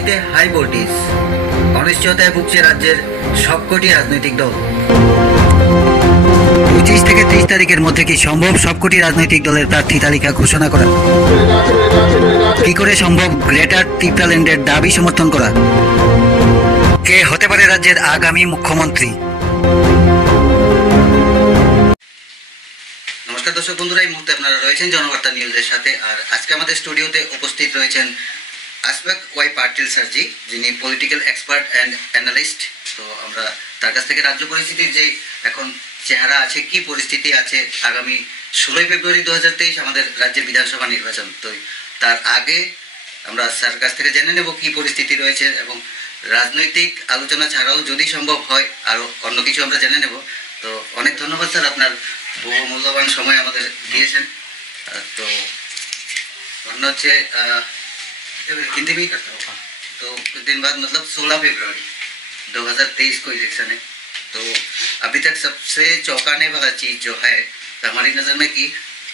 রাজনীতিতে high voltage, অনিশ্চয়তায় ভুগছে রাজ্যের সবকটি রাজনৈতিক দল। 25 থেকে 30 তারিখের মধ্যে কি সম্ভব সবকটি রাজনৈতিক দলের প্রার্থী তালিকা ঘোষণা করা? কি করে সম্ভব গ্রেটার তিপ্রাল্যান্ডের দাবি সমর্থন করা? কে হতে পারে রাজ্যের আগামী মুখ্যমন্ত্রী? নমস্কার দর্শক বন্ধুরা, এই মুহূর্তে আপনারা রয়েছেন জনবার্তা নিউজের সাথে। আর আজকে আমাদের স্টুডিওতে উপস্থিত রয়েছেন আসফাক ওয়াই পাটিল স্যারজি, যিনি পলিটিক্যাল এক্সপার্ট অ্যান্ড অ্যানালিস্ট। তো আমরা তার কাছ থেকে রাজ্য পরিস্থিতির যে এখন চেহারা আছে, কি পরিস্থিতি আছে, আগামী 16 ফেব্রুয়ারি 2023 আমাদের রাজ্যে বিধানসভা নির্বাচন। তো তার আগে আমরা স্যার কাছ থেকে জেনে নেব কি পরিস্থিতি রয়েছে, এবং রাজনৈতিক আলোচনা ছাড়াও যদি সম্ভব হয় আরও অন্য কিছু আমরা জেনে নেব। তো অনেক ধন্যবাদ স্যার, আপনার বহু মূল্যবান সময় আমাদের দিয়েছেন। तो वरना হচ্ছে हिंदी में ही करता हूँ। तो कुछ दिन बाद मतलब 16 फरवरी 2023 को इलेक्शन है। तो अभी तक सबसे चौंकाने वाला चीज़ जो है हमारी नज़र में कि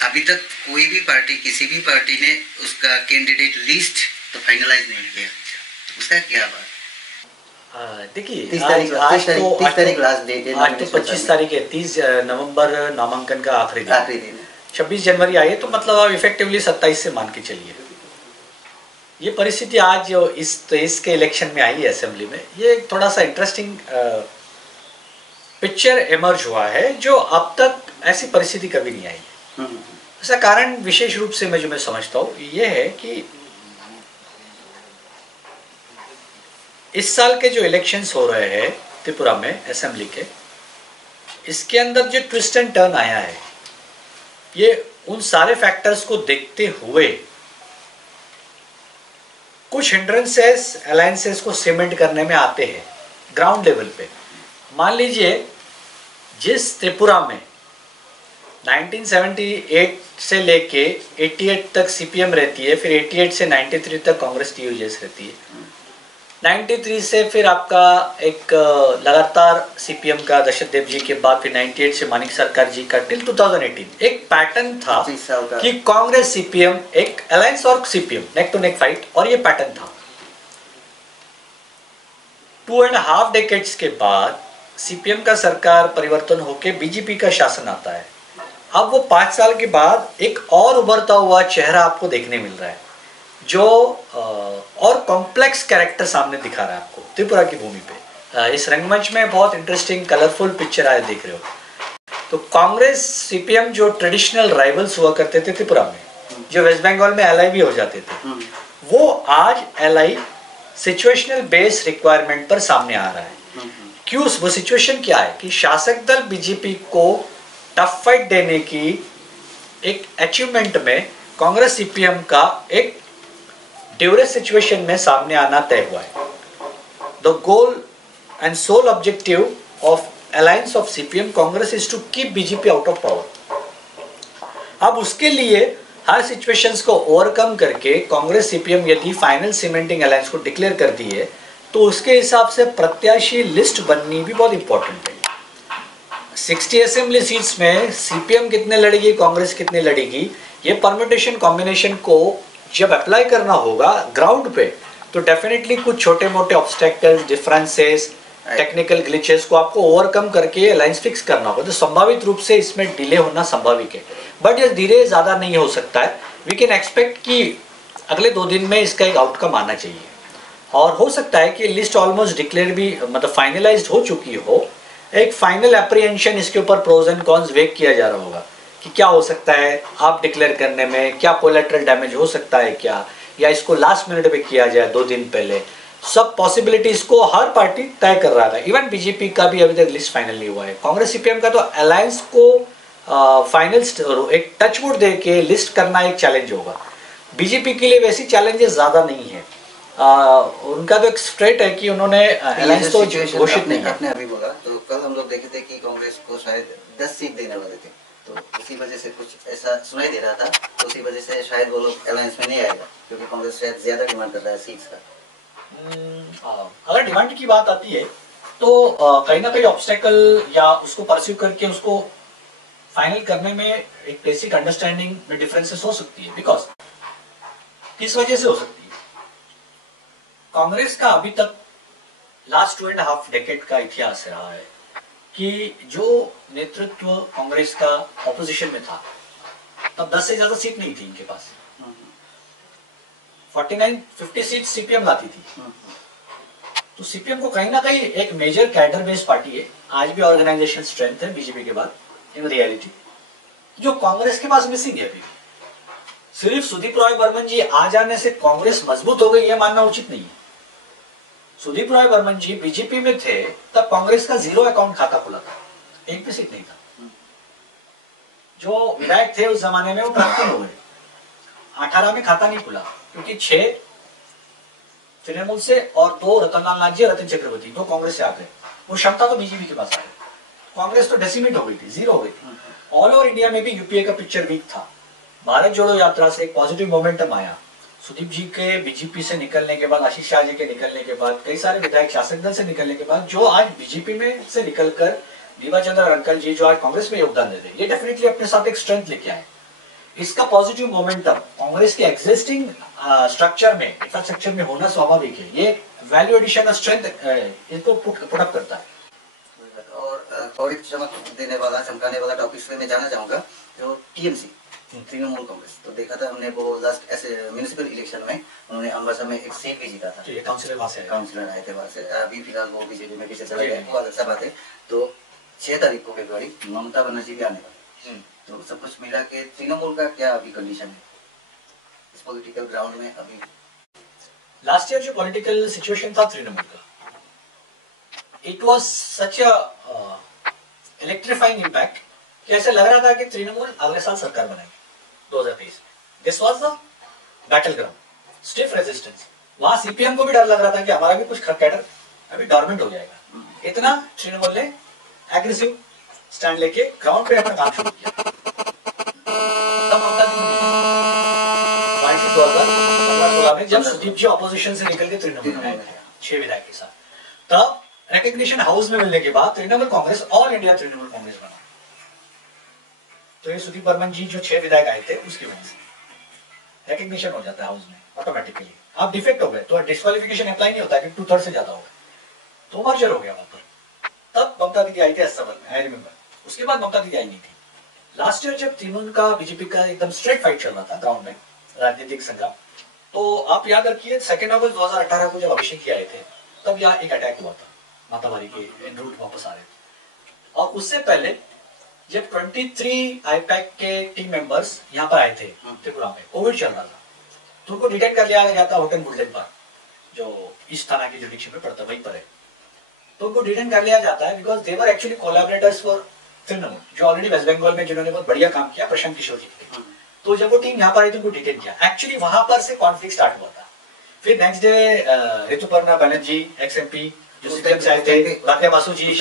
अभी तक कोई भी पार्टी, किसी भी पार्टी ने उसका कैंडिडेट लिस्ट तो फाइनलाइज नहीं किया। उसका क्या बात? देखिए, 30 तारीख लास्ट डेट है। आज तो 25 तारीख है, 30 नवंबर नामांकन का आखिरी दिन। 26 जनवरी आई है, तो मतलब आप इफेक्टिवली 27 से मान के चलिए। ये परिस्थिति आज जो इस 23 के इलेक्शन में आई है असेंबली में, ये थोड़ा सा इंटरेस्टिंग पिक्चर इमर्ज हुआ है, जो अब तक ऐसी परिस्थिति कभी नहीं आई। इसका कारण विशेष रूप से मैं समझता हूँ ये है कि इस साल के जो इलेक्शंस हो रहे हैं त्रिपुरा में असेंबली के, इसके अंदर जो ट्विस्ट एंड टर्न आया है, ये उन सारे फैक्टर्स को देखते हुए कुछ हिंड्रेंसेस अलायंसेस को सीमेंट करने में आते हैं ग्राउंड लेवल पे। मान लीजिए, जिस त्रिपुरा में 1978 से लेके 88 तक सीपीएम रहती है, फिर 88 से 93 तक कांग्रेस टीयूजेस रहती है, 93 से फिर आपका एक लगातार सीपीएम का दशरथ देव जी के बाद फिर 98 से मानिक सरकार जी का टिल 2018 एक पैटर्न था कि कांग्रेस सीपीएम एक अलायंस और CPM neck to neck fight, और ये पैटर्न था। 2.5 डेकेड्स के बाद सीपीएम का सरकार परिवर्तन होके बीजेपी का शासन आता है। अब वो 5 साल के बाद एक और उभरता हुआ चेहरा आपको देखने मिल रहा है, जो और कॉम्प्लेक्स कैरेक्टर सामने दिखा रहा है आपको त्रिपुरा की भूमि पे। इस रंगमंच में बहुत इंटरेस्टिंग कलरफुल पिक्चर आया देख रहे हो। तो कांग्रेस सीपीएम जो ट्रेडिशनल राइवल्स हुआ करते थे त्रिपुरा में, जो वेस्ट बंगाल में एलआई भी हो जाते थे, वो आज एलआई सिचुएशनल बेस रिक्वायरमेंट पर सामने आ रहा है। क्यों? वो सिचुएशन क्या है कि शासक दल बीजेपी को टफ फाइट देने की एक अचीवमेंट में कांग्रेस सीपीएम का एक ड्यूरेस सिचुएशन में सामने आना तय हुआ है। The goal and sole objective of alliance of CPM Congress is to keep BJP out of power. अब उसके लिए हर सिचुएशंस को ओवरकम करके कांग्रेस सीपीएम यदि फाइनल सीमेंटिंग अलायंस को डिक्लेयर कर दी है, तो उसके हिसाब से प्रत्याशी लिस्ट बननी भी बहुत इंपॉर्टेंट है। 60 असेंबली सीट्स में सीपीएम कितने लड़ेगी, कांग्रेस कितने लड़ेगी, ये परम्यूटेशन कॉम्बिनेशन को जब अप्लाई करना होगा ग्राउंड पे, तो डेफिनेटली कुछ छोटे मोटे ऑब्स्टेकल्स, डिफरेंसेस, टेक्निकल ग्लिचेस को आपको ओवरकम करके अलायंस फिक्स करना होगा। तो संभावित रूप से इसमें डिले होना संभाविक है, बट ये धीरे ज़्यादा नहीं हो सकता है। वी कैन एक्सपेक्ट कि अगले 2 दिन में इसका एक आउटकम आना चाहिए, और हो सकता है कि लिस्ट ऑलमोस्ट डिक्लेयर भी मतलब फाइनलाइज्ड हो चुकी हो। एक फाइनल अप्रीहेंशन इसके ऊपर प्रोज एंड कॉन्स वेग किया जा रहा होगा कि क्या हो सकता है आप डिक्लेयर करने में, क्या कोलेटरल डैमेज हो सकता है क्या, या इसको लास्ट मिनट पे किया जाए 2 दिन पहले। सब पॉसिबिलिटीज को हर पार्टी तय कर रहा है। इवन बीजेपी का भी अभी तक लिस्ट फाइनल नहीं हुआ है। कांग्रेस सीपीएम का तो अलायंस को फाइनल एक टचवुड दे के लिस्ट करना एक चैलेंज होगा। बीजेपी के लिए वैसी चैलेंजेस ज़्यादा नहीं है। उनका तो एक स्ट्रेट है कि उन्होंने अलायंस तो घोषित नहीं है। आपने अभी बोला, तो कल हम लोग देखे थे कि कांग्रेस को शायद 10 सीट देने वाले थे, तो उसी वजह से कुछ ऐसा सुनाई दे रहा था। तो उसी वजह से शायद वो लोग अलायंस में नहीं आएगा, क्योंकि कांग्रेस शायद ज्यादा डिमांड कर रहा है सीट्स का। अगर डिमांड की बात आती है तो कहीं ना कहीं ऑब्स्टेकल या उसको परस्यू करके उसको फाइनल करने में एक बेसिक अंडरस्टैंडिंग में डिफरेंसेस हो सकती है। बिकॉज किस वजह से हो सकती है? कांग्रेस का अभी तक लास्ट 2.5 डेकेड का इतिहास रहा है कि जो नेतृत्व कांग्रेस का ऑपोजिशन में था तब 10 से ज्यादा सीट नहीं थी इनके पास। 49-50 सीट सीपीएम लाती थी। तो सीपीएम को कहीं ना कहीं एक मेजर कैडर बेस्ड पार्टी है, आज भी ऑर्गेनाइजेशन स्ट्रेंथ है बीजेपी के बाद इन रियलिटी, जो कांग्रेस के पास मिसिंग है अभी। सिर्फ सुदीप राय बर्मन जी आ जाने से कांग्रेस मजबूत हो गई यह मानना उचित नहीं है। सुदीप राय बर्मन जी बीजेपी में थे तब कांग्रेस का 0 अकाउंट खाता खुला था, एक भी सीट नहीं था। जो विधायक थे उस जमाने में वो ट्रांसफर हो गए, 18 में खाता नहीं खुला क्योंकि 6 तृणमूल से और 2 रतनलाल नाथ जी, रतन चक्रवर्ती 2 कांग्रेस से आ गए। वो क्षमता तो बीजेपी के पास आ गई। कांग्रेस तो डेसिमेट हो गई थी, 0 हो गई थी। ऑल ओवर इंडिया में भी यूपीए का पिक्चर वीक था। भारत जोड़ो यात्रा से एक पॉजिटिव मोमेंटम आया। सुदीप जी के बीजेपी से निकलने के बाद, आशीष शाह जी के निकलने के बाद, कई सारे विधायक शासक दल से निकलने के बाद जो आज बीजेपी में से निकलकर दीवा चंद्र अंकल जी जो आज कांग्रेस में योगदान देते हैं, ये डेफिनेटली अपने साथ एक स्ट्रेंथ लेके आए। इसका पॉजिटिव मोमेंटम कांग्रेस के एग्जिस्टिंग स्ट्रक्चर में, इंफ्रास्ट्रक्चर में होना स्वाभाविक है। ये वैल्यू एडिशन और स्ट्रेंथ इनको पुट अप करता है। और एक चमक देने वाला, चमकाने वाला टॉपिक पे मैं जाना चाहूंगा, जो टीएमसी तृणमूल कांग्रेस। तो देखा था हमने वो लास्ट ऐसे म्यूनिसिपल इलेक्शन में उन्होंने अम्बासा में एक सीट भी जीता था। काउंसिलर आए थे वहां से। अभी फिलहाल वो बीजेपी में पीछे चले गए, बहुत अच्छा बात है। तो 6 तारीख को फेब्रुआरी ममता बनर्जी भी आने वाली। तो सब कुछ मिला के तृणमूल का क्या अभी कंडीशन है इस पॉलिटिकल ग्राउंड में अभी? लास्ट ईयर जो पॉलिटिकल सिचुएशन था तृणमूल का, it was such a electrifying impact कि ऐसा लग रहा था कि तृणमूल अगले साल सरकार बनाएगी 2023। This was the battle ground, stiff resistance. वहां सीपीएम को भी डर लग रहा था कि हमारा भी कुछ कैडर अभी डॉर्मेंट हो जाएगा। इतना तृणमूल ने एग्रेसिव स्टैंड लेके ग्राउंड पे अपना काम शुरू किया। तब ममता दीदी 2016 में जब सुदीप जी ऑपोजिशन से निकल के तृणमूल में आए 6 विधायक के साथ, तब रिकग्निशन हाउस में मिलने के बाद तृणमूल कांग्रेस ऑल इंडिया तृणमूल कांग्रेस बना। तो ये सुदीप बर्मन जी जो 6 विधायक आए थे उसकी वजह से रिकग्निशन हो जाता है हाउस में ऑटोमेटिकली। आप डिफेक्ट हो गए तो डिस्क्वालिफिकेशन अप्लाई नहीं होता कि 2/3 से ज्यादा हो गए, तो मर्जर हो गया वहां पर। तब ममता दीदी आई थी अस्तबल में, आई रिमेंबर। उसके बाद ममता दीदी आई नहीं थी। लास्ट ईयर जब तृणमूल का बीजेपी का एकदम स्ट्रेट फाइट चल रहा था ग्राउंड में, राजनीतिक संग्राम, तो आप याद रखिए 2 अगस्त 2018 को जब अभिषेक जी आए थे तब यहाँ एक अटैक हुआ था, मातावारी के एन रूट वापस आ रहे थे। और उससे पहले जब 23 आईपैक के टीम मेंबर्स यहाँ पर आए थे त्रिपुरा में, कोविड चल रहा था, तो उनको डिटेन कर लिया गया था होटल वुडलैंड पर, जो इस थाना के जुडिक्शन में पड़ता वहीं पर है। तो उनको डिटेन कर लिया जाता है because they were actually collaborators for Trinamool, जो ऑलरेडी वेस्ट बंगाल में जिन्होंने बहुत बढ़िया काम किया, प्रशांत किशोर जी के। तो जब वो टीम यहाँ पर आई तो उनको डिटेन किया। एक्चुअली वहां पर से कॉन्फ्लिक्ट स्टार्ट हुआ था। फिर next day Rituparna Banerjee x-MP जो सीपीएम से आए थे, बाकी बासु जी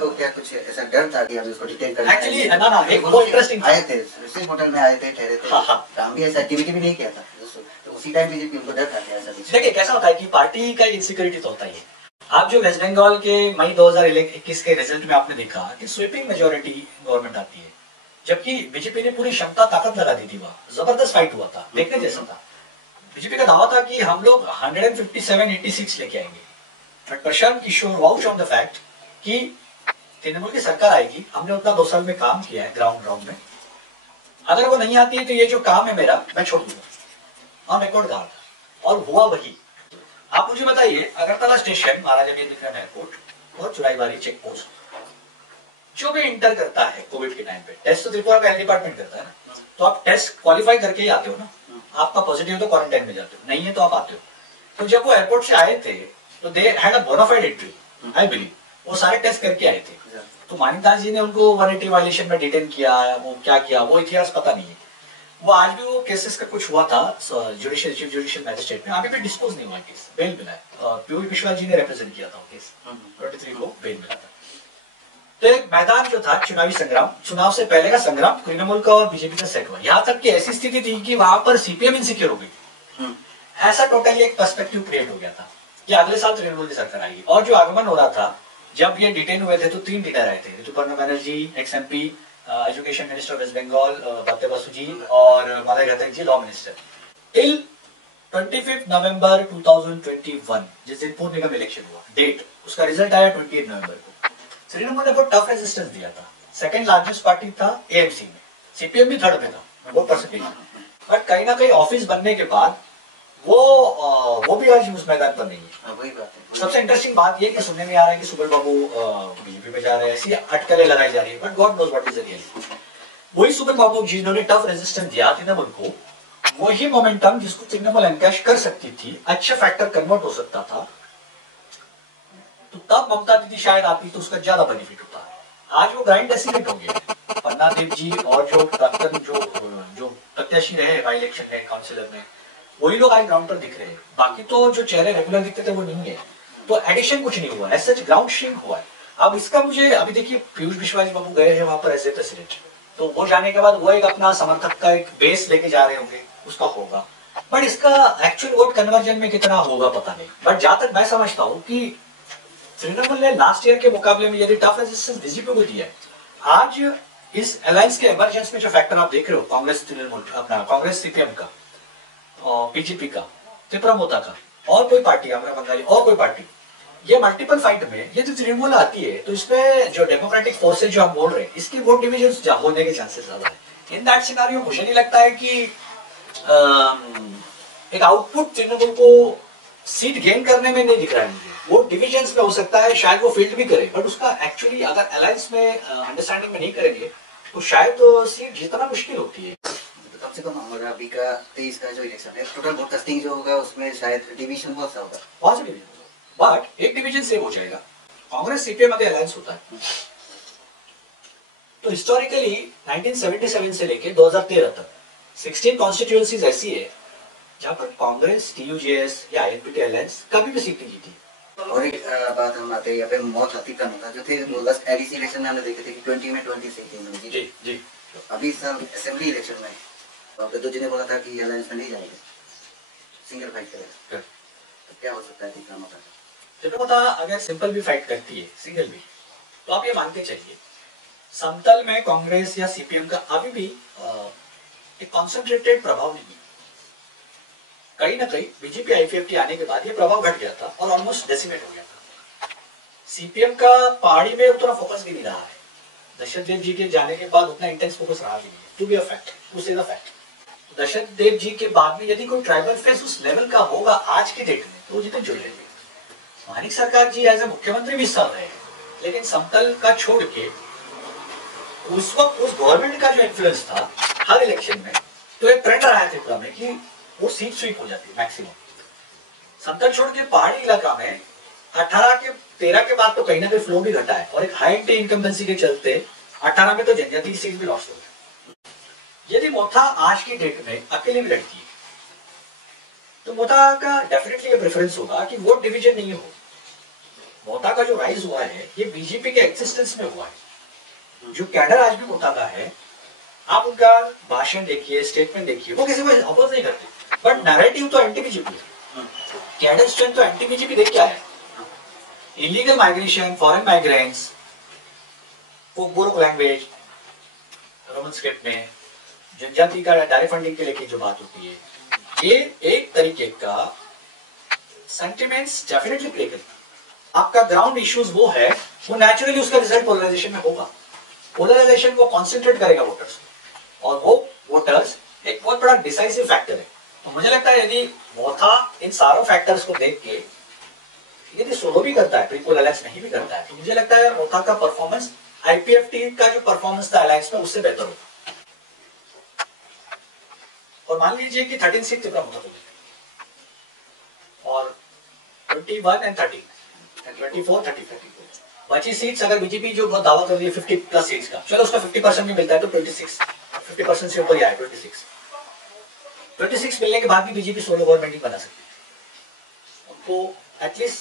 को क्या कुछ ऐसा डर था कि हम इसको डिटेन कर एक्चुअली ना एक वो इंटरेस्टिंग आए थे, सिर्फ होटल में आए थे, ठहरे थे। काम भी ऐसा एक्टिविटी भी नहीं किया था, तो उसी टाइम बीजेपी उनको डर था कि ऐसा। देखिए कैसा होता है कि पार्टी का इनसिक्योरिटी तो होता ही है। आप जो वेस्ट बंगाल के मई 2021 के रिजल्ट में आपने देखा कि स्वीपिंग मेजोरिटी गवर्नमेंट आती है, जबकि बीजेपी ने पूरी क्षमता ताकत लगा दी थी। वहां जबरदस्त फाइट हुआ था, देखने जैसा था। बीजेपी का दावा था कि हम लोग 157-86 लेके आएंगे, but Prashant Kishor vouch on the fact कि तृणमूल की सरकार आएगी। हमने उतना 2 साल में काम किया है ग्राउंड में, अगर वो नहीं आती है तो ये जो काम है मेरा मैं छोड़ दूंगा। हम रिकॉर्ड कहा था और हुआ वही। आप मुझे बताइए, अगरतला स्टेशन, महाराजा विक्रम एयरपोर्ट और चुराईबारी चेक पोस्ट, जो भी इंटर करता है कोविड के टाइम पे, टेस्ट तो त्रिपुरा का हेल्थ डिपार्टमेंट करता है ना, तो आप टेस्ट क्वालिफाई करके ही आते हो ना। आपका पॉजिटिव तो क्वारंटाइन में जाते हो, नहीं है तो आप आते हो। तो जब वो एयरपोर्ट से आए थे तो they had a bonafide entry, I believe. वो सारे टेस्ट करके आए थे। तो मानिकदास जी ने उनको 180 वायलेशन में डिटेन किया, वो क्या किया वो इतिहास पता नहीं है। वो आज भी वो केसेस का कुछ हुआ था जुडिशियल चीफ जुडिशियल मैजिस्ट्रेट में, अभी भी डिस्पोज नहीं हुआ केस, बेल मिला है। पीयूष विश्वास जी ने रिप्रेजेंट किया था वो केस, 23 को बेल मिला था। तो एक मैदान जो था चुनावी संग्राम, चुनाव से पहले का संग्राम तृणमूल का और बीजेपी का सेट हुआ। यहाँ तक की ऐसी स्थिति थी कि वहां पर सीपीएम इनसिक्योर हो गई थी। ऐसा टोटली एक पर्सपेक्टिव क्रिएट हो गया था कि अगले साल तृणमूल की सरकार आएगी। और जो आगमन हो रहा था, जब ये डिटेन हुए थे तो 3 लीडर आए थे, Rituparna Banerjee ex MP, education minister West Bengal बाते बासु जी और Madhav Ghatak ji law minister. Till 25 November 2021 जिस दिन पूर्ण निगम इलेक्शन हुआ, डेट उसका रिजल्ट आया 28 नवंबर को। तृणमूल ने बहुत टफ रेजिस्टेंस दिया था। सेकंड लार्जेस्ट पार्टी था एएमसी में, सीपीएम भी थर्ड में था, बहुत परसेंटेज। बट कहीं ना कहीं ऑफिस बनने के बाद वो भी आज उस मैदान पर नहीं है। वही बात है। सबसे इंटरेस्टिंग बात ये कि सुनने में आ रहा है कि सुबल बाबू बीजेपी में जा रहे हैं, ऐसी अटकलें लगाई जा रही है, but God knows what is the reality. वही सुबल बाबू जिन्होंने टफ रेजिस्टेंस दिया तृणमूल को, वही मोमेंटम जिसको तृणमूल एनकैश कर सकती थी, अच्छा फैक्टर कन्वर्ट हो सकता था, तो तब ममता दीदी शायद आती तो उसका ज्यादा बेनिफिट होता है। आज वो ग्राइंड डेसिमेट हो गए। पन्ना देव जी और जो प्राक्तन जो प्रत्याशी रहे बाई इलेक्शन में, काउंसिलर में, वही लोग आज ग्राउंड पर दिख रहे हैं। बाकी तो जो चेहरे रेगुलर दिखते थे वो नहीं है, तो एडिशन कुछ नहीं हुआ है, सच ग्राउंड श्रिंक हुआ है। अब इसका मुझे अभी देखिए पीयूष विश्वास बाबू गए हैं वहां पर एज ए प्रेसिडेंट, तो वो जाने के बाद वो एक अपना समर्थक का एक बेस लेके जा रहे होंगे, उसका होगा। बट इसका एक्चुअल वोट कन्वर्जन में कितना होगा पता नहीं। बट जहां तक मैं समझता हूँ कि तृणमूल ने लास्ट ईयर के मुकाबले में यदि टफ रेजिस्टेंस बीजेपी को दिया है, आज इस अलायंस के इमरजेंस में जो फैक्टर आप देख रहे हो, कांग्रेस तृणमूल अपना कांग्रेस सीपीएम का और बीजेपी का, त्रिपुरा मोता का, और कोई पार्टी हमारा बंगाली और कोई पार्टी, ये मल्टीपल फाइट में ये जो तृणमूल आती है, तो इसमें जो डेमोक्रेटिक फोर्सेज जो हम बोल रहे हैं, इसकी वोट डिविजन होने के चांसेस ज्यादा है। इन दैट सिनेरियो मुझे नहीं लगता है कि एक आउटपुट तृणमूल को सीट गेन करने में नहीं दिख रहा है मुझे। वोट डिविजन्स में हो सकता है, शायद वो फील्ड भी करे, बट उसका एक्चुअली अगर अलायंस में अंडरस्टैंडिंग में नहीं करेंगे तो शायद तो सीट जीतना मुश्किल होती है। तो कम से कम हमारा अभी का 23 का जो इलेक्शन है, टोटल वोट कास्टिंग जो होगा उसमें शायद डिवीजन बहुत सा होगा, बहुत से डिवीजन, बट एक डिवीजन सेव हो जाएगा। कांग्रेस सीपीएम अगर अलायंस होता है तो हिस्टोरिकली 1977 से लेके 2013 तक 16 कॉन्स्टिट्यूएंसीज ऐसी है जहां पर कांग्रेस, टीयूजेएस या आईएनपीटी अलायंस कभी भी सीट नहीं जीती। और एक बात हम आते हैं यहाँ पे मौत अतीक का होता जो थे, वो लास्ट एडीसी इलेक्शन में हमने देखे थे कि 20 में 20 सीट थी जी जी। तो अभी सर असेंबली इलेक्शन में तो दो जी ने बोला था कि अलायंस में नहीं जाएंगे, सिंगल फाइट करेगा, तो क्या हो सकता है तीसरा मौका? त्रिपुरा अगर सिंपल भी फाइट करती है, सिंगल भी, तो आप ये मानते चाहिए समतल में कांग्रेस या सीपीएम का अभी भी एक कॉन्सेंट्रेटेड प्रभाव नहीं है। कहीं ना कहीं बीजेपी आईपीएफटी आने के बाद ये प्रभाव घट गया था और ऑलमोस्ट डेसिमेट हो गया था। सीपीएम का पहाड़ी में उतना फोकस भी नहीं रहा है। दशरथ देव जी के जाने के बाद उतना इंटेंस फोकस रहा भी नहीं है, to be a fact, to say the fact. Dasharath Dev ji के बाद में यदि कोई ट्राइबल फेस उस लेवल का होगा आज की डेट में, तो वो जितने जुड़ लेंगे। मानिक सरकार जी एज ए मुख्यमंत्री भी सर रहे हैं, लेकिन समतल का छोड़ के उस वक्त उस गवर्नमेंट का जो इन्फ्लुएंस था हर इलेक्शन में, तो एक ट्रेंड रहा है त्रिपुरा में कि वो सीट स्वीप हो जाती है मैक्सिमम। समतल छोड़ के पहाड़ी इलाका में 18 के 13 के बाद तो कहीं ना कहीं फ्लो भी घटा है, और एक हाई एंटी इनकम्बेंसी के चलते 18 में तो जनजाति की सीट भी लॉस्ट हो गई। यदि मोथा आज की डेट में अकेले भी लड़की है तो मोथा का डेफिनेटली ये प्रेफरेंस होगा कि वोट डिवीजन नहीं हो। मोथा का जो राइज हुआ है ये बीजेपी के एक्सिस्टेंस में हुआ है। जो कैडर आज भी मोथा का है, आप उनका भाषण देखिए, स्टेटमेंट देखिए, वो किसी को अपोज नहीं करते, बट नैरेटिव तो एंटी बीजेपी है। कैडर स्ट्रेंथ तो एंटी बीजेपी देख क्या है, illegal migration, foreign migrants, Gorakh language, Roman script में जनजाति का डायरेक्ट फंडिंग के लेके जो बात होती है, ये एक तरीके का सेंटिमेंट्स डेफिनेटली प्ले करता। आपका ग्राउंड इश्यूज वो है, वो नेचुरली उसका रिजल्ट पोलराइजेशन में होगा। पोलराइजेशन को कॉन्सेंट्रेट करेगा वोटर्स, और वो वोटर्स एक बहुत बड़ा डिसाइसिव फैक्टर है। तो मुझे लगता है यदि मोथा इन सारों फैक्टर्स को देख के यदि सोलो भी करता है, बिल्कुल अलायंस नहीं भी करता है, तो मुझे लगता है मोथा का परफॉर्मेंस आईपीएफटी का जो परफॉर्मेंस था अलायंस में उससे बेहतर होगा। और मान लीजिए कि 13 सीट त्रिपुरा मोथा को और 21 एंड 30 24 30 बची सीट्स अगर बीजेपी जो बहुत दावा कर रही है 50 प्लस सीट्स का, चलो उसका 50% भी मिलता है तो 26, 50% से ऊपर ही आए 26 मिलने के बाद भी बीजेपी सोलो गवर्नमेंट नहीं बना सकती। उनको एटलीस्ट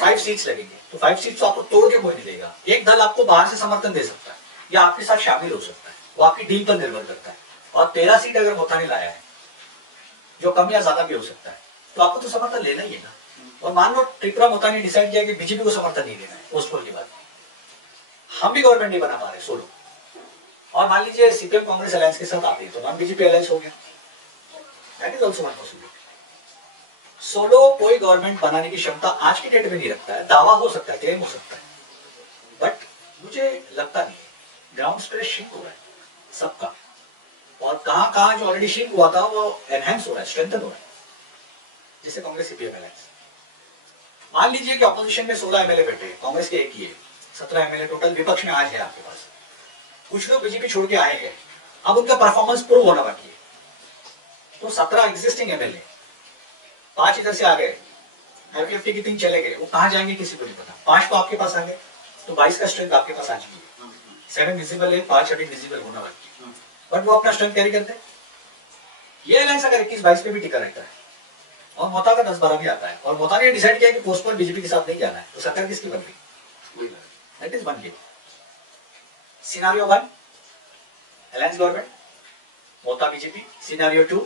5 सीट्स लगेंगे, तो 5 सीट्स तो आपको तोड़ के कोई नहीं देगा। एक दल आपको बाहर से समर्थन दे सकता है या आपके साथ शामिल हो सकता है, वो आपकी डील पर निर्भर करता है। और 13 सीट अगर मोथा ने लाया है, जो कम या ज्यादा भी हो सकता है, तो आपको तो समर्थन लेना ही है ना। और मान लो त्रिपुरा मोथा ने डिसाइड किया कि बीजेपी को समर्थन नहीं देना है, उस पोल के बाद हम भी गवर्नमेंट नहीं बना पा रहे सोलो, और मान लीजिए सीपीएम कांग्रेस अलायंस के साथ आते हैं, तो नॉन बीजेपी अलायंस हो गया। That is also one possibility. Solo कोई गवर्नमेंट बनाने की क्षमता आज की डेट में नहीं रखता है, दावा हो सकता है, क्लेम हो सकता है, बट मुझे लगता नहीं है। ग्राउंड स्ट्रेस शिंक हो रहा है सबका, और कहां कहां जो ऑलरेडी शिंक हुआ था वो एनहेंस हो रहा है, स्ट्रेंथन हो रहा है, जैसे कांग्रेस सीपीएम अलायंस। मान लीजिए कि ऑपोजिशन में 16 एमएलए बैठे, कांग्रेस के एक ही है, 17 एमएलए टोटल विपक्ष में आज है आपके पास। कुछ लोग बीजेपी छोड़ के आए हैं, अब उनका परफॉर्मेंस प्रूव होना बाकी है। तो 17 एग्जिस्टिंग एमएलए, 5 इधर से आ गए, एलपीएफटी के 3 चले गए, वो कहां जाएंगे किसी को नहीं पता। 5 तो आपके पास आ गए, तो 22 का स्ट्रेंथ आपके पास आज भी है। 7 विजिबल है, 5 अभी विजिबल होना बाकी है, बट वो अपना स्ट्रेंथ कैरी करते हैं। ये अलायंस अगर 21-22 पे भी टिका रहता है और मोता का 10-12 भी आता है, और मोता ने डिसाइड किया कि पोस्टपोन बीजेपी के साथ नहीं जाना है, तो सरकार किसकी बन गई? That is one game. Scenario 1 alliance government, Mota BJP. Scenario 2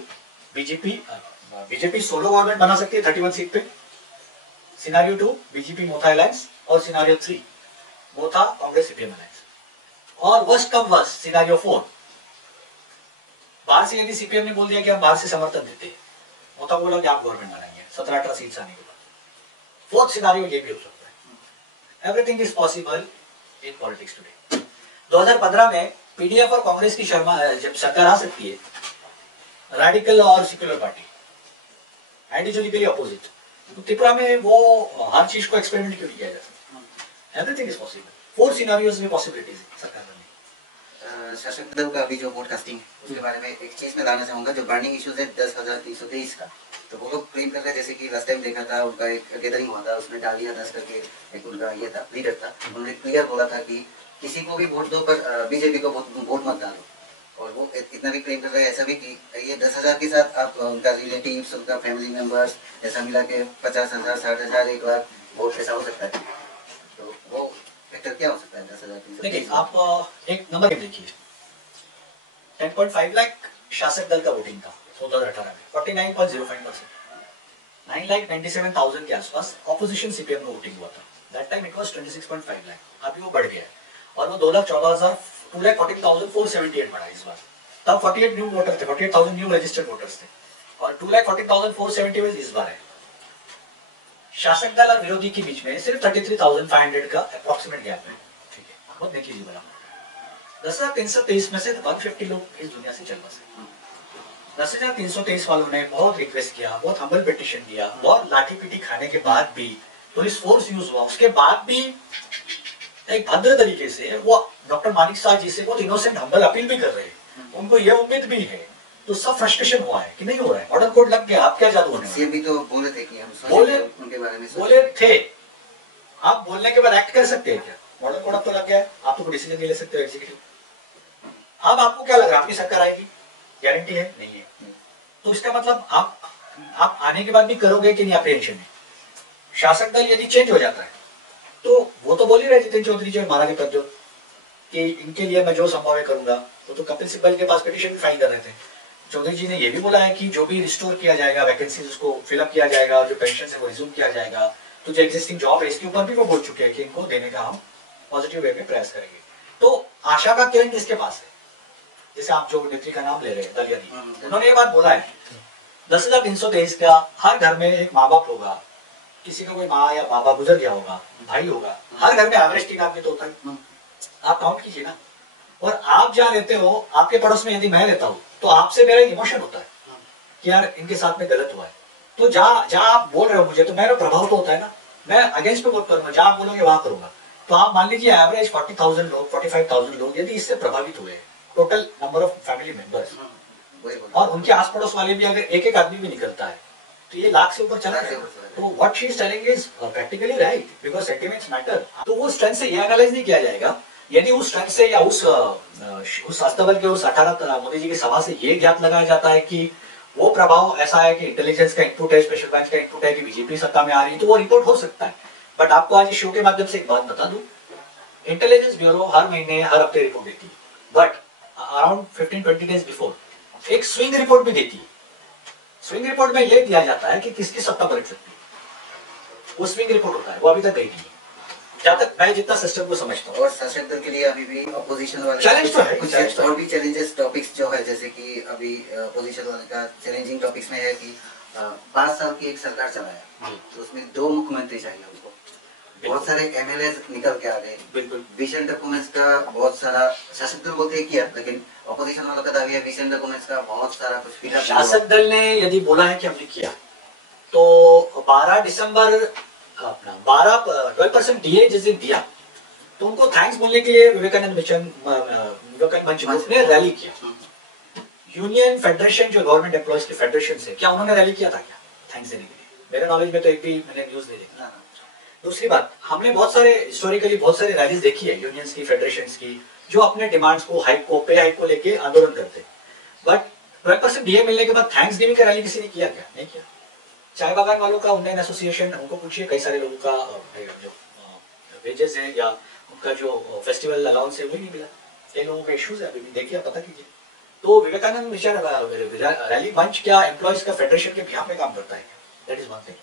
BJP solo government बना सकती है 31 सीट पे। सिनेरियो 2 बीजेपी मोता अलायंस, और scenario 3 Mota Congress CPM alliance. और वर्स्ट कम वर्स्ट सिनेरियो 4, बाहर से यदि सीपीएम ने बोल दिया कि हम बाहर से समर्थन देते हैं, मोता बोला कि आप गवर्नमेंट बनाएंगे 17-18 सीट्स आने के बाद। फोर्थ सिनेरियो ये भी हो सकता है। Everything is possible in politics today. 2015 में पीडीएफ और कांग्रेस की शर्मा जब सरकार आ सकती है, रेडिकल और सेक्युलर पार्टी आइडियोलॉजिकली अपोजिट, तो त्रिपुरा में वो हर चीज को एक्सपेरिमेंट क्यों नहीं किया जा सकता? Everything is possible. 4 सिनेरियोज में पॉसिबिलिटीज है सरकार बनने। शासक दल का अभी जो वोटकास्टिंग उसके बारे में एक चीज में लाना चाहूंगा, जो बर्निंग इश्यूज है 10,323 का, तो वो लोग क्लेम कर रहे हैं जैसे कि लास्ट टाइम देखा था उनका एक गैदरिंग हुआ था, उसमें डालिया 10 करके एक उनका ये था, लीडर था, उन्होंने क्लियर बोला था कि किसी को भी वोट दो पर बीजेपी को वोट मत डालो। और वो इतना भी क्लेम कर रहे हैं ऐसा भी कि ये 10,000 के साथ आप उनका रिलेटिव्स, उनका फैमिली मेंबर्स ऐसा मिला के 50,000, 60,000, 1 लाख वोट ऐसा हो सकता है। तो वो फैक्टर क्या हो सकता है 10,000? देखिए आप एक नंबर देखिए, 10.5 लाख शासक दल का वोटिंग था 2018 में, 49.05%। 9,97,000 के आसपास ऑपोजिशन सीपीएम में वोटिंग हुआ था। That time it was 26.5 lakh, अभी वो बढ़ गया है और वो 2,14,478 बढ़ा इस बार। तब 48 न्यू वोटर थे, 48,000 न्यू रजिस्टर्ड वोटर्स थे, और 2,14,470 इस बार है। शासक दल और विरोधी के बीच में सिर्फ 33,500 का अप्रोक्सीमेट गैप है। ठीक है, बहुत देख लीजिए बड़ा। 10,323 में से 150 लोग इस दुनिया से चल बसे। 10,323 वालों ने बहुत रिक्वेस्ट किया, बहुत हम्बल पिटिशन दिया, बहुत लाठी पीटी खाने के बाद भी पुलिस फोर्स यूज हुआ, उसके बाद भी एक भद्र तरीके से वो डॉक्टर मानिक शाह जी से बहुत इनोसेंट हम्बल अपील भी कर रहे हैं। उनको ये उम्मीद भी है, तो सब फ्रस्ट्रेशन हुआ है कि नहीं हो रहा है, मॉडल कोड लग गया, आप क्या जादू होने वाला? भी तो बोले थे कि हम उनके बारे में बोले थे। आप बोलने के बाद एक्ट कर सकते हैं क्या? मॉडल कोड अब तो लग गया है, आप तो कोई डिसीजन नहीं ले सकते हो एग्जीक्यूटिव। अब आपको क्या लग रहा है, आपकी सरकार आएगी? गारंटी है नहीं है। तो इसका मतलब आप आने के बाद भी करोगे कि नहीं? अप्रीहेंशन है। शासक दल यदि चेंज हो जाता है तो वो तो बोल ही रहे जितेंद्र चौधरी जी, महाराज कर जो कि इनके लिए मैं जो संभव है करूंगा, वो तो कपिल सिब्बल के पास पिटीशन भी फाइल कर रहे थे। चौधरी जी ने ये भी बोला है कि जो भी रिस्टोर किया जाएगा, वैकेंसीज उसको फिलअप किया जाएगा, और जो पेंशन है वो रिज्यूम किया जाएगा, तो जो एग्जिस्टिंग जॉब है इसके ऊपर भी वो बोल चुके हैं कि इनको देने का हम पॉजिटिव वे में प्रयास करेंगे। तो आशा का किरण किसके पास है? जैसे आप जो नेत्री का नाम ले रहे हैं दलिया जी, उन्होंने ये बात बोला है 10,323 का हर घर में एक माँ बाप होगा, किसी का कोई माँ या बाबा गुजर गया होगा, भाई होगा, हर घर में एवरेज 3 आदमी तो होता है। आप काउंट कीजिए ना। और आप जहाँ रहते हो, आपके पड़ोस में यदि मैं रहता हूँ तो आपसे मेरा इमोशन होता है कि यार इनके साथ में गलत हुआ है। तो जहाँ आप बोल रहे हो मुझे, तो मेरा प्रभाव तो होता है ना, मैं अगेंस्ट पे वोट करूंगा, जहाँ आप बोलोगे वहां करूंगा। तो आप मान लीजिए एवरेज 40,000 लोग, 45,000 लोग यदि इससे प्रभावित हुए, total number of family members, और उनके आस पड़ोस वाले भी अगर एक आदमी भी निकलता है तो ये लाख से ऊपर चला जाएगा। तो what she is telling is practically right, because sentiments matter. तो वो स्ट्रेंथ से ये एनालाइज नहीं किया जाएगा, यदि उस स्ट्रेंथ से या उस शास्त्रबल के उस 18 मोदी जी की सभा से ये ज्ञात लगाया जाता है कि वो प्रभाव ऐसा है कि इंटेलिजेंस का इनपुट है, स्पेशल ब्रांच का इनपुट है कि बीजेपी सत्ता में आ रही है, तो वो रिपोर्ट हो सकता है। बट आपको आज इस शो के माध्यम से एक बात बता दूं, इंटेलिजेंस ब्यूरो हर महीने हर हफ्ते रिपोर्ट देती है, बट अराउंड 15-20 डेज बिफोर एक स्विंग रिपोर्ट भी देती है। स्विंग रिपोर्ट में यह दिया जाता है कि किसकी सत्ता पलट सकती है, वो स्विंग रिपोर्ट होता है, वो अभी तक गई नहीं है। जहाँ तक मैं जितना सिस्टम को समझता हूँ। और शासक दल के लिए अभी भी अपोजिशन वाले चैलेंज तो है, कुछ चैलेंज तो और भी चैलेंजेस टॉपिक्स जो है, जैसे कि अभी अपोजिशन वाले का चैलेंजिंग टॉपिक्स में है कि 5 साल की एक सरकार चलाया, तो उसमें 2 मुख्यमंत्री चाहिए उनको, बहुत सारे एमएलए निकल के आ गए, बिल्कुल विजन डॉक्यूमेंट्स का बहुत सारा शासक दल बोलते किया, लेकिन अपोजिशन वालों का दावा है विजन डॉक्यूमेंट्स का बहुत सारा कुछ फिलअप हुआ। शासक दल ने यदि बोला है कि हमने किया, तो 12 दिसंबर अपना 12% डीए जिस दिन दिया, तो उनको थैंक्स बोलने के लिए विवेकानंद मंच ग्रुप ने रैली किया। यूनियन फेडरेशन जो गवर्नमेंट एम्प्लॉयज के फेडरेशन से, क्या उन्होंने रैली किया था क्या थैंक्स देने के लिए? मेरे नॉलेज में तो एक भी मैंने न्यूज नहीं देखा। दूसरी बात, हमने बहुत सारे हिस्टोरिकली बहुत सारी रैलीज देखी है यूनियंस की, फेडरेशंस की, जो अपने डिमांड्स को, हाइक को, पे हाइक को लेके आंदोलन करते। बट 12% डीए मिलने के बाद थैंक्स गिविंग का रैली किसी ने किया क्या? नहीं किया। चाय बागान वालों का इंडियन एसोसिएशन, उनको पूछिए कई सारे लोगों का जो वेजेस है या उनका जो फेस्टिवल अलाउंस है वो ही नहीं मिला। कई लोगों के इश्यूज है, अभी देखिए, पता कीजिए। तो विवेकानंद मिशन रैली मंच क्या एम्प्लॉयज का फेडरेशन के बिहाफ में काम करता है? That is one thing.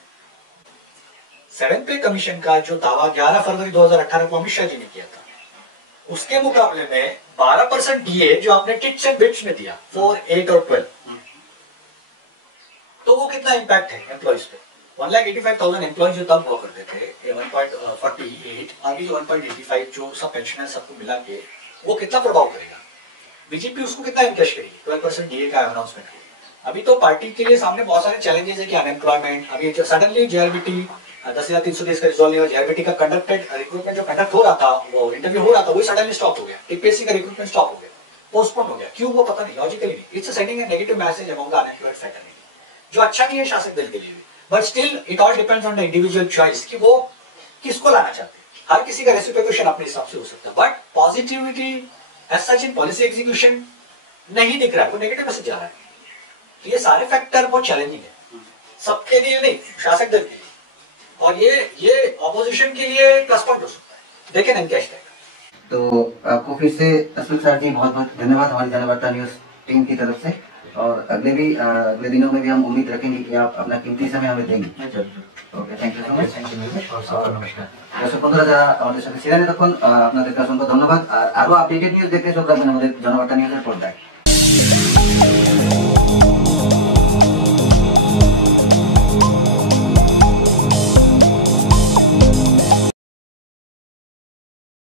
7th पे कमीशन का जो दावा 11 फरवरी 2018 को अमित शाह जी ने किया था, उसके मुकाबले में 12% डीए जो आपने टिट्स एंड बिट्स में दिया 4, 8 और 12, तो वो कितना इंपैक्ट है एम्प्लॉयज पे? 1,85,000 एम्प्लॉयज जो तब हुआ करते थे, 1.48 अभी जो 1.85 जो सब पेंशनर सबको मिला के, वो कितना प्रभाव करेगा? बीजेपी उसको कितना इंप्रेस करेगी 12% डीए का अनाउंसमेंट? अभी तो पार्टी के लिए सामने बहुत सारे चैलेंजेस है कि अनएम्प्लॉयमेंट, अभी सडनली जेआरबीटी 10,330 का रिजॉल्व नहीं हुआ, जेआरबीटी का कंडक्टेड रिक्रूटमेंट जो कंडक्ट हो रहा था, वो इंटरव्यू हो रहा था, वो सडनली स्टॉप हो गया। टीपीएससी का रिक्रूटमेंट स्टॉप हो गया, पोस्टपोन हो गया। क्यों वो पता नहीं, लॉजिकली नहीं। It's sending a negative message among the unemployed faculty, जो अच्छा नहीं है शासक दल के लिए भी। But still it all depends on the individual choice कि वो किसको लाना चाहते हैं। हर किसी का रेसिप्रोकेशन अपने हिसाब से हो सकता है, but positivity as such in policy execution नहीं दिख रहा है, वो नेगेटिव मैसेज जा रहा है। तो ये सारे फैक्टर बहुत चैलेंजिंग है, सबके लिए नहीं, शासक दल के लिए, और ये ऑपोजिशन के लिए प्लस पॉइंट हो सकता है। देखें एनकैश टैग। तो आपको फिर से अशोक सर जी बहुत बहुत धन्यवाद हमारी जनवार्ता न्यूज टीम की तरफ से, और अगले दिनों में भी हम उम्मीद रखेंगे कि आप अपना कीमती समय हमें देंगे। Okay, thank you so much. नमस्कार। দর্শক বন্ধুরা যারা আমাদের সাথে ছিলেন, তখন আপনাদেরকে অসংখ্য ধন্যবাদ। আর আরো আপডেটেড নিউজ দেখতে চোখ রাখবেন আমাদের জনবার্তা নিউজের পর্দায়।